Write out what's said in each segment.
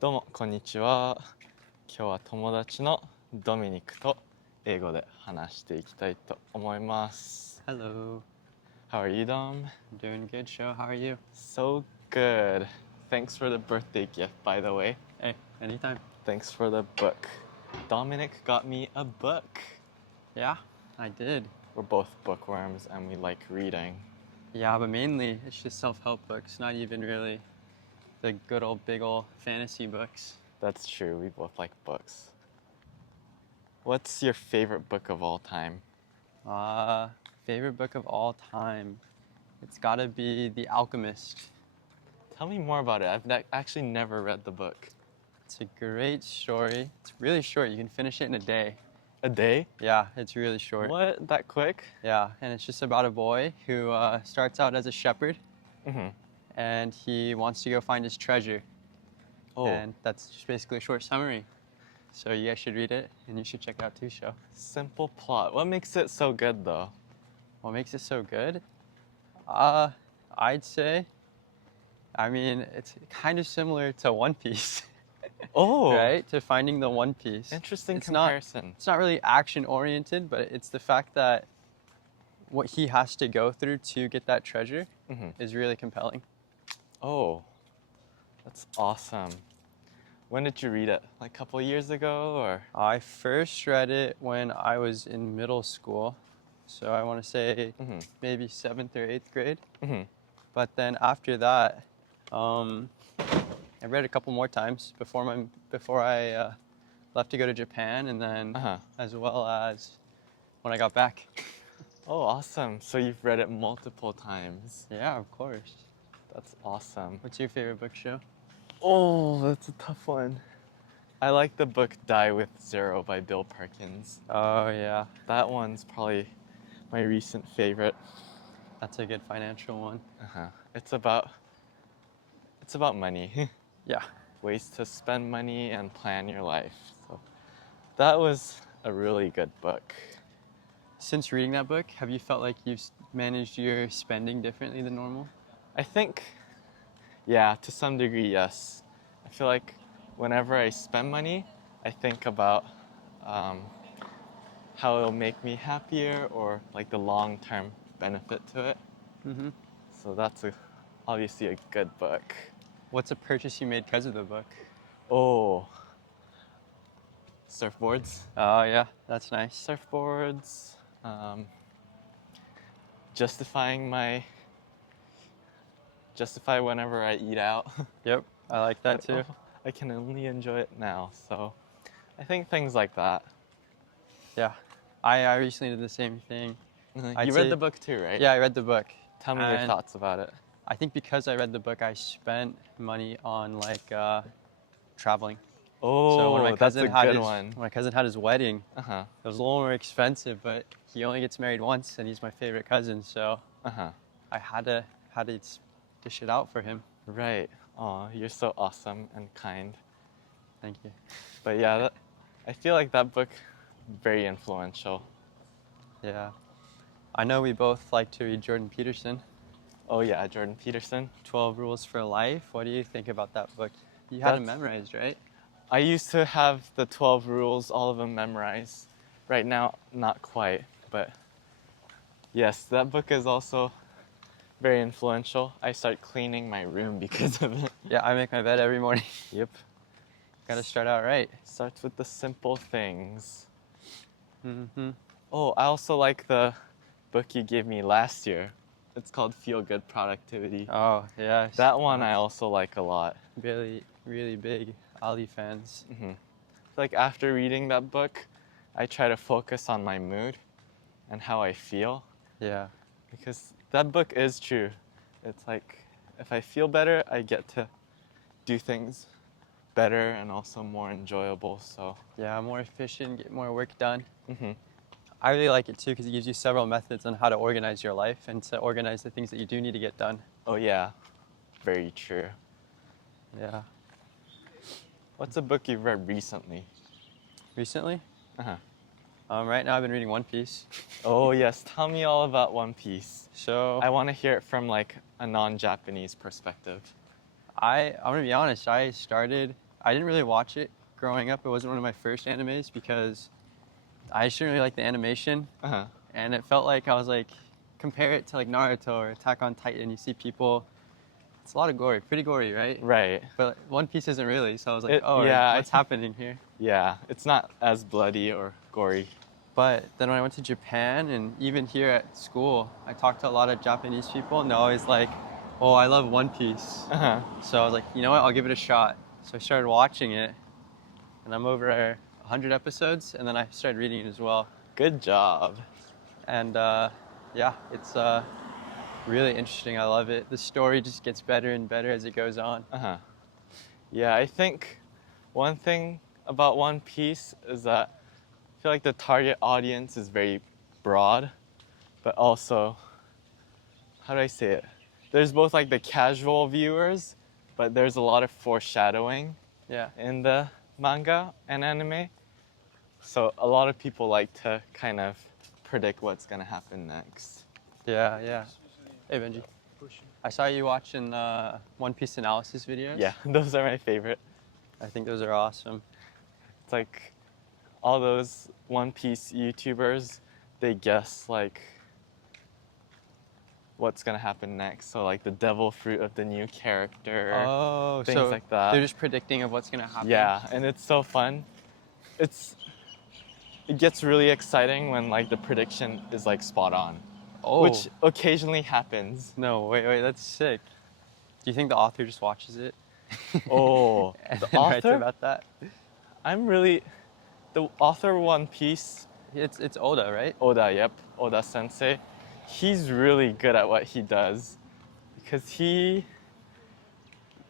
どうもこんにちは。今日は友達のドミニクと英語で話していきたいと思います。 Hello. How are you, Dom? Doing good, Show. How are you? So good. Thanks for the birthday gift, by the way. Hey, anytime. Thanks for the book. Dominic got me a book. Yeah, I did. We're both bookworms and we like reading. Yeah, but mainly it's just self-help books, not even really the good old big old fantasy books. That's true, we both like books. What's your favorite book of all time? Favorite book of all time. It's gotta be The Alchemist. Tell me more about it. I've actually never read the book. It's a great story. It's really short. You can finish it in a day. A day? Yeah, it's really short. What? That quick? Yeah, and it's just about a boy who starts out as a shepherd and he wants to go find his treasure. Oh, And that's just basically a short summary. So you guys should read it and you should check it out too, Show. simple plot. What makes it so good though? What makes it so good? I'd say, it's kind of similar to One Piece, Oh, right? To Finding the One Piece. interesting It's not- comparison. It's not really action oriented, but it's the fact that what he has to go through to get that treasure is really compelling. Oh, that's awesome. When did you read it? Like a couple years ago or? I first read it when I was in middle school. So I want to say maybe 7th or 8th grade. Mhm. But then after that, I read it a couple more times before I left to go to Japan, and then as well as when I got back. Oh, awesome. So you've read it multiple times. Yeah, of course. That's awesome. What's your favorite book, Show? Oh, that's a tough one. I like the book Die with Zero by Bill Perkins. Oh yeah, That one's probably my recent favorite. that's a good financial one. It's about money. Yeah. Ways to spend money and plan your life. So that was a really good book. Since reading that book, have you felt like you've managed your spending differently than normal? I think, yeah, to some degree, yes. I feel like whenever I spend money, I think about how it'll make me happier or like the long-term benefit to it. So that's obviously a good book. What's a purchase you made because of the book? Oh, surfboards. Oh yeah, that's nice. Surfboards. Justify whenever I eat out. Yep, I like that too. I can only enjoy it now. So I think things like that. Yeah, I recently did the same thing. I'd You say- read the book too, right? Yeah, I read the book. Tell me your And thoughts about it. I think because I read the book, I spent money on traveling. Oh, So when my that's a cousin had good his one. when my cousin had his wedding, Uh-huh. it was a little more expensive, but he only gets married once, and he's my favorite cousin, so Uh-huh. I had to dish it out for him. Right. Oh, you're so awesome and kind. Thank you. But yeah, I feel like that book very influential. Yeah, I know we both like to read Jordan Peterson. Oh yeah, Jordan Peterson. 12 Rules for Life. What do you think about that book? You had it That's- memorized, right? I used to have the 12 rules, all of them memorized. Right now, not quite, but yes, that book is also very influential. I start cleaning my room because of it. Yeah, I make my bed every morning. Yep. Gotta start out right. Starts with the simple things. Mm-hmm. Oh, I also like the book you gave me last year. It's called Feel Good Productivity. Oh, yeah. That one I also like a lot. Really, really big Ali fans. Like after reading that book, I try to focus on my mood and how I feel. Yeah. Because that book is true. It's like if I feel better, I get to do things better and also more enjoyable. So Yeah, more efficient, get more work done. Mhm. I really like it too because it gives you several methods on how to organize your life and to organize the things that you do need to get done. oh yeah, very true. Yeah. What's a book you've read recently? Recently, Uh-huh. right now I've been reading One Piece. Oh yes, tell me all about One Piece. So I want to hear it from like a non-Japanese perspective. I'm gonna be honest. I started I didn't really watch it growing up. It wasn't one of my first animes because I just didn't really like the animation. And it felt like I was like, compare it to like Naruto or Attack on Titan. You see people, it's a lot of gory, pretty gory, right? Right. But One Piece isn't really, so I was like, what's happening here? Yeah, it's not as bloody or gory. But then when I went to Japan and even here at school, I talked to a lot of Japanese people and they're always like, oh, I love One Piece. So I was like, you know what, I'll give it a shot. So I started watching it and I'm over 100 episodes and then I started reading it as well. Good job. And yeah, it's really interesting. I love it. The story just gets better and better as it goes on. Yeah, I think one thing about One Piece is that I feel like the target audience is very broad, but also, how do I say it? There's both like the casual viewers, but there's a lot of foreshadowing in the manga and anime. So a lot of people like to kind of predict what's gonna happen next. Yeah. Hey Benji. I saw you watching One Piece analysis videos. Yeah, those are my favorite. I think those are awesome. It's like all those One Piece YouTubers, they guess like what's gonna happen next. So like the devil fruit of the new character. Oh, things so like that. they're just predicting of what's gonna happen. Yeah, and it's so fun. It gets really exciting when like the prediction is like spot on. Oh. Which occasionally happens. No, wait, that's sick. Do you think the author just watches it? Oh, and the writes author? about that? The author of One Piece. It's Oda, right? Oda, yep, Oda Sensei. He's really good at what he does because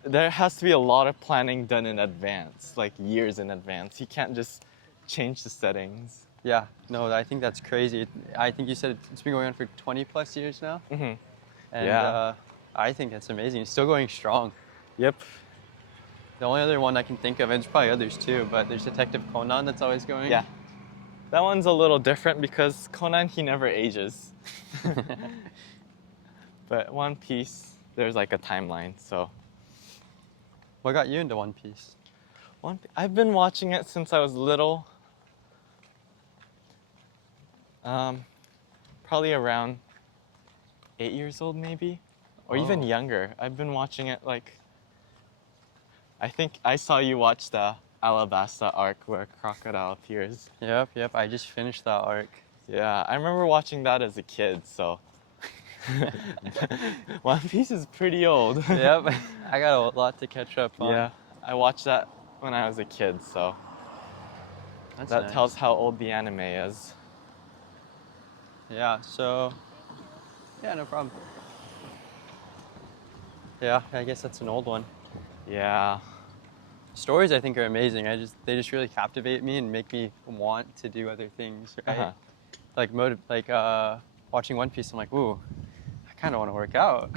there has to be a lot of planning done in advance, like years in advance. He can't just change the settings. Yeah, no, I think that's crazy. I think you said it's been going on for 20 plus years now. Mm-hmm. And Yeah. I think that's amazing. It's still going strong. Yep. The only other one I can think of, and there's probably others too, but there's Detective Conan that's always going. Yeah. That one's a little different because Conan, he never ages. But One Piece, there's like a timeline, so. What got you into One Piece? I've been watching it since I was little. Probably around 8 years old maybe, or even younger. I've been watching it like, I think I saw you watch the Alabasta arc where Crocodile appears. Yep, I just finished that arc. Yeah, I remember watching that as a kid, so. One Piece is pretty old. Yep, I got a lot to catch up on. Yeah, I watched that when I was a kid, so. That's that nice. tells how old the anime is. Yeah, so, yeah, no problem. Yeah, I guess that's an old one. Yeah. Stories, I think, are amazing. They just really captivate me and make me want to do other things, right? Like watching One Piece, I'm like, ooh, I kind of want to work out.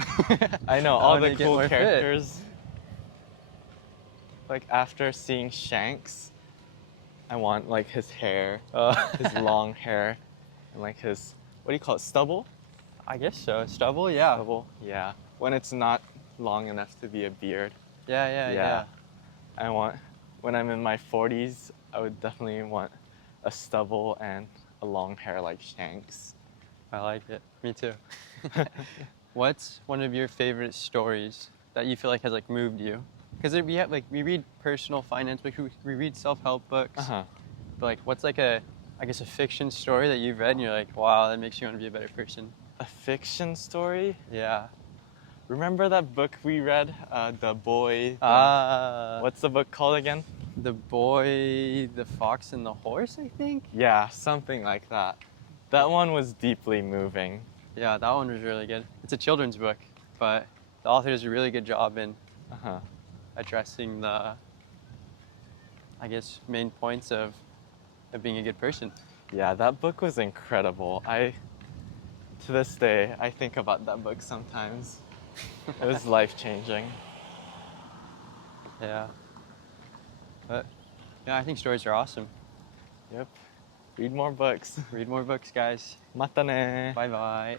I know, I all wanna the get cool more fit. characters. Like after seeing Shanks, I want like his hair, his long hair, and like his, what do you call it, stubble? I guess so. Stubble, yeah. Stubble, yeah. When it's not long enough to be a beard. Yeah. When I'm in my 40s, I would definitely want a stubble and a long hair like Shanks. I like it. Me too. What's one of your favorite stories that you feel like has like moved you? Because we read personal finance books, we read self-help books. But like, what's like a fiction story that you've read and you're like, wow, that makes you want to be a better person? A fiction story? Yeah. Remember that book we read, The Boy? What's the book called again? The Boy, the Fox, and the Horse, I think? Yeah, something like that. That one was deeply moving. Yeah, that one was really good. It's a children's book, but the author does a really good job in addressing the, I guess, main points of being a good person. Yeah, that book was incredible. To this day, I think about that book sometimes. It was life-changing. Yeah. But, yeah, I think stories are awesome. Yep. Read more books. Read more books, guys. Mata ne. Bye-bye.